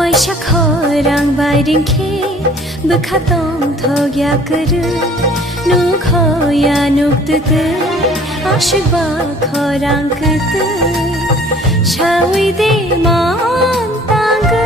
Waisha khorang baiding ke Bekatong thogya kuru Nuk hoya nuk tutu Ashik ba khorang kutu Shawi de man tangu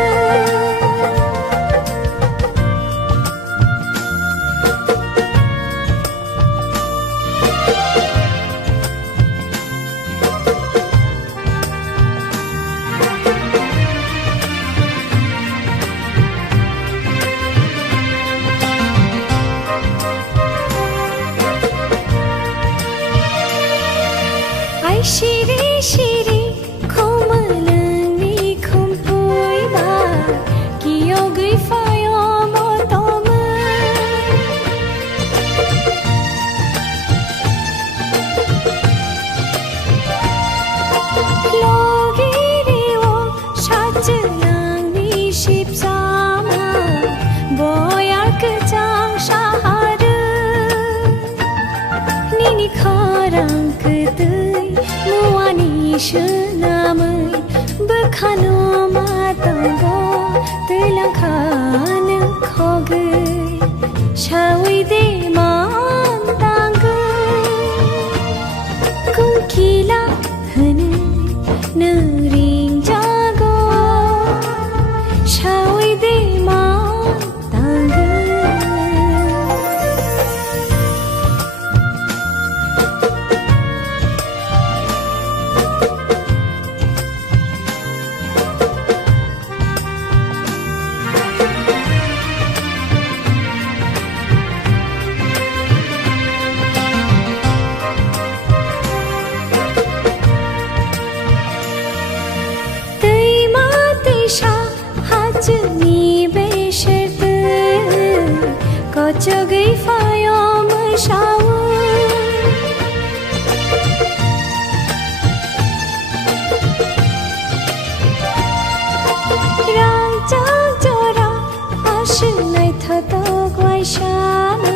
Shiri shiri komalani kumpui ba kiyo gui fayo mo toma Logiri wo shachilang ni ship sama boyar kejang shaharu Nini kharang kedui Muani shenamai Bekhano matango Telang khana khogai Shawi de man tangai Kukila hane Nuring jago Shawi de man tangai Ni beshet ko chogai fayom shaw rang chang chora ash nai tha to gwai shana